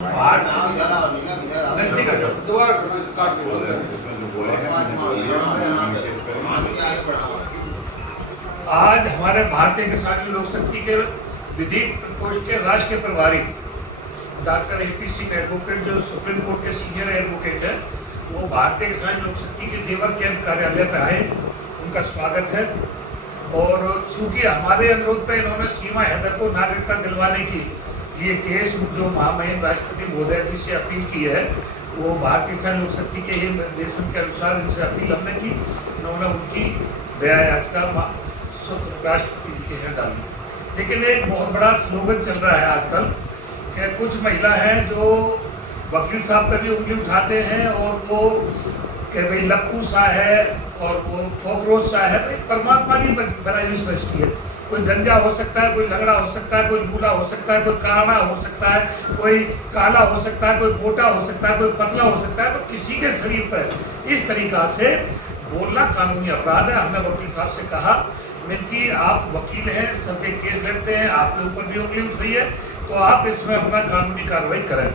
आज हमारे भारतीय किसान लोक शक्ति के विधि प्रकोष्ठ के राष्ट्रीय प्रभारी डॉक्टर AP सिंह एडवोकेट, जो सुप्रीम कोर्ट के सीनियर एडवोकेट है, वो भारतीय किसान लोक शक्ति के जेवर कैंप कार्यालय पे आए। उनका स्वागत है। और चूंकि हमारे अनुरोध पर इन्होंने सीमा हैदर को नागरिकता दिलवाने की ये केस जो महामहिम राष्ट्रपति महोदय जी से अपील की है, वो भारतीय किसान लोक शक्ति के ये निर्देशन के अनुसार इनसे अपील हमने की। इन्होंने उनकी दया याचिका राष्ट्रपति जी के यहाँ डाली। लेकिन एक बहुत बड़ा स्लोगन चल रहा है आजकल कि कुछ महिला हैं जो वकील साहब पर भी उंगली उठाते हैं और वो कि भाई लप्पू सा है और वो कॉकरोच सा है। भाई परमात्मा की बनाई सृष्टि है। कोई गंजा हो सकता है, कोई लंगड़ा हो सकता है, कोई लूला हो सकता है, कोई काला हो सकता है, कोई काला हो सकता है, कोई मोटा हो सकता है, कोई पतला हो सकता है। तो किसी के शरीर पर इस तरीका से बोलना कानूनी अपराध है। हमने वकील साहब से कहा कि आप वकील हैं, सबके केस लड़ते हैं, आपके ऊपर भी उंगली उठ रही है, तो आप इसमें अपना कानूनी कार्रवाई करें।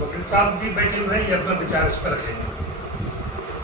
वकील साहब भी बैठे हुए हैं, ये अपना विचार इस पर रखेंगे।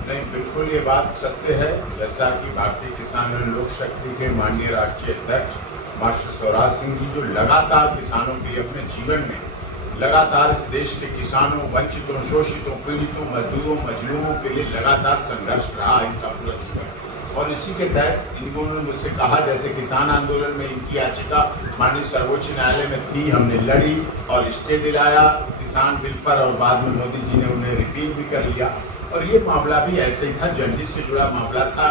नहीं, बिल्कुल ये बात सत्य है। जैसा कि भारतीय किसान लोक शक्ति के माननीय राष्ट्रीय अध्यक्ष मास्टर स्वराज सिंह जी जो लगातार किसानों के लिए अपने जीवन में लगातार इस देश के किसानों, वंचितों, शोषितों, पीड़ितों, मजदूरों, मजलूमों के लिए लगातार संघर्ष रहा इनका पूरा जीवन। और इसी के तहत इन्होंने मुझसे कहा, जैसे किसान आंदोलन में इनकी याचिका माननीय सर्वोच्च न्यायालय में थी, हमने लड़ी और स्टे दिलाया किसान बिल पर, और बाद में मोदी जी ने उन्हें रिपील भी कर लिया। और ये मामला भी ऐसे ही था, जर्नलिस्ट से जुड़ा मामला था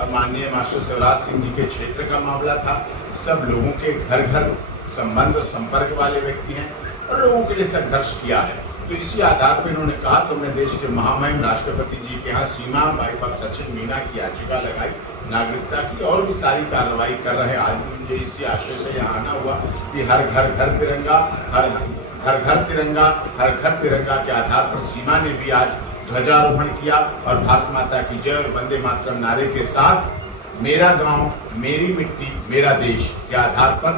और माननीय मास्टर स्वराज सिंह जी के क्षेत्र का मामला था। सब लोगों के घर घर संबंध और संपर्क वाले व्यक्ति हैं और लोगों के लिए संघर्ष किया है। तो इसी आधार पर इन्होंने कहा, तुमने देश के महामहिम राष्ट्रपति जी के यहाँ सीमा वाइफ ऑफ सचिन मीना की याचिका लगाई नागरिकता की, और भी सारी कार्रवाई कर रहे हैं। आज भी मुझे इसी आशय से यहाँ आना हुआ कि हर घर घर तिरंगा, हर घर तिरंगा, हर घर तिरंगा के आधार पर सीमा ने भी आज ध्वजारोहण किया और भारत माता की जय और वंदे मातरम नारे के साथ मेरा गांव, मेरी मिट्टी, मेरा देश के आधार पर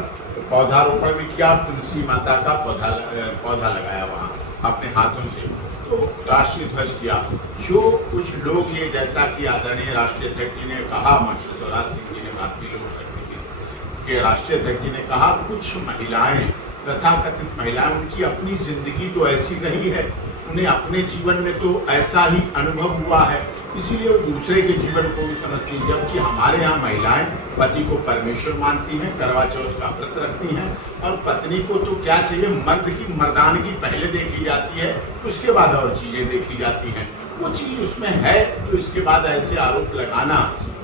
पौधारोपण भी किया। तुलसी माता का पौधा लगाया वहाँ अपने हाथों से, तो राष्ट्रीय ध्वज किया। जो कुछ लोग ये, जैसा कि आदरणीय राष्ट्रीय अध्यक्ष जी ने कहा, मास्टर स्वराज सिंह जी ने भारतीय लोक शक्ति के राष्ट्रीय अध्यक्ष जी ने कहा, कुछ महिलाएं, तथाकथित महिलाएं, उनकी अपनी जिंदगी तो ऐसी नहीं है, उन्हें अपने जीवन में तो ऐसा ही अनुभव हुआ है, इसीलिए वो दूसरे के जीवन को भी समझती हैं। जबकि हमारे यहाँ महिलाएं पति को परमेश्वर मानती हैं, करवा चौथ का व्रत रखती हैं, और पत्नी को तो क्या चाहिए, मर्द की मर्दानगी पहले देखी जाती है, उसके बाद और चीजें देखी जाती हैं। वो चीज उसमें है, तो इसके बाद ऐसे आरोप लगाना,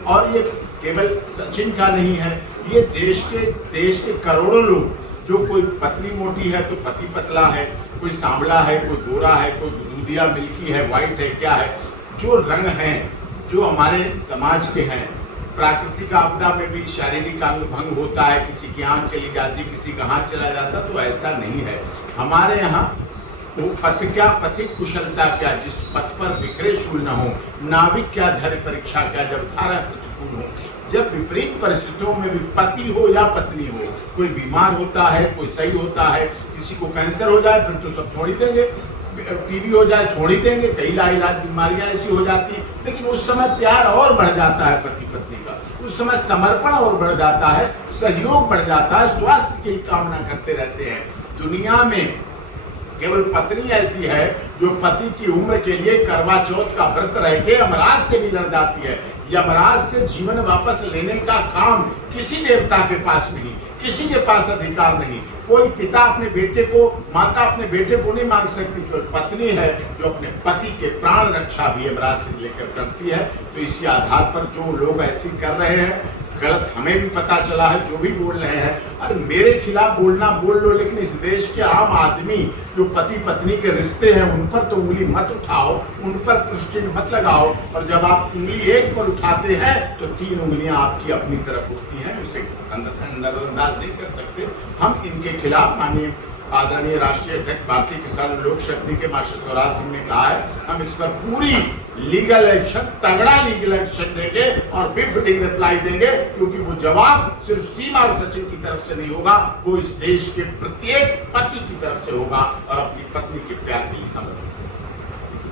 और ये केवल सचिन का नहीं है, ये देश के करोड़ों लोग, जो कोई पत्नी मोटी है तो पति पतला है, कोई सांवला है, कोई गोरा है, कोई दूधिया मिल्की है, व्हाइट है, क्या है, जो रंग हैं, जो हमारे समाज के हैं। प्राकृतिक आपदा में भी शारीरिक अंग भंग होता है, किसी की आंख चली जाती, किसी का हाथ चला जाता, तो ऐसा नहीं है हमारे यहाँ। तो पथ क्या, पथिक कुशलता क्या, जिस पथ पर बिखरे शूल न हो, नाविक क्या, धैर्य परीक्षा क्या, जब धारा प्रतिकूल हो। जब विपरीत परिस्थितियों में भी पति हो या पत्नी हो, कोई बीमार होता है, कोई सही होता है, किसी को कैंसर हो जाए फिर तो सब छोड़ ही देंगे, टीबी हो जाए छोड़ ही देंगे, कई लाइलाज बीमारियां ऐसी हो जाती हैं। लेकिन उस समय प्यार और बढ़ जाता है पति पत्नी का, उस समय समर्पण और बढ़ जाता है, सहयोग बढ़ जाता है, स्वास्थ्य की कामना करते रहते हैं। दुनिया में केवल पत्नी ऐसी है जो पति की उम्र के लिए करवा चौथ का व्रत रह के यमराज से भी लड़ जाती है। यमराज से जीवन वापस लेने का काम किसी देवता के पास नहीं, किसी के पास अधिकार नहीं। कोई पिता अपने बेटे को, माता अपने बेटे को नहीं मांग सकती, केवल पत्नी है जो अपने पति के प्राण रक्षा भी यमराज से लेकर करती है। तो इसी आधार पर जो लोग ऐसी कर रहे हैं, गलत हमें भी पता चला है, जो भी बोल रहे हैं, अरे मेरे खिलाफ बोलना बोल लो, लेकिन इस देश के आम आदमी जो पति पत्नी के रिश्ते हैं उन पर तो उंगली मत उठाओ, उन पर क्वेश्चन मत लगाओ। और जब आप उंगली एक पर उठाते हैं तो 3 उंगलियां आपकी अपनी तरफ उठती हैं, उसे नजरअंदाज नहीं कर सकते। हम इनके खिलाफ माननीय आदरणीय राष्ट्रीय अध्यक्ष भारतीय किसान लोक शक्ति के मास्टर स्वराज सिंह ने कहा है, हम इस पर पूरी लीगल एक्शन, तगड़ा लीगल एक्शन देंगे और बेफिटिंग रिप्लाई देंगे, क्योंकि वो जवाब सिर्फ सीमा और सचिन की तरफ से नहीं होगा, वो इस देश के प्रत्येक पति की तरफ से होगा और अपनी पत्नी के प्यार के लिए समर्पित।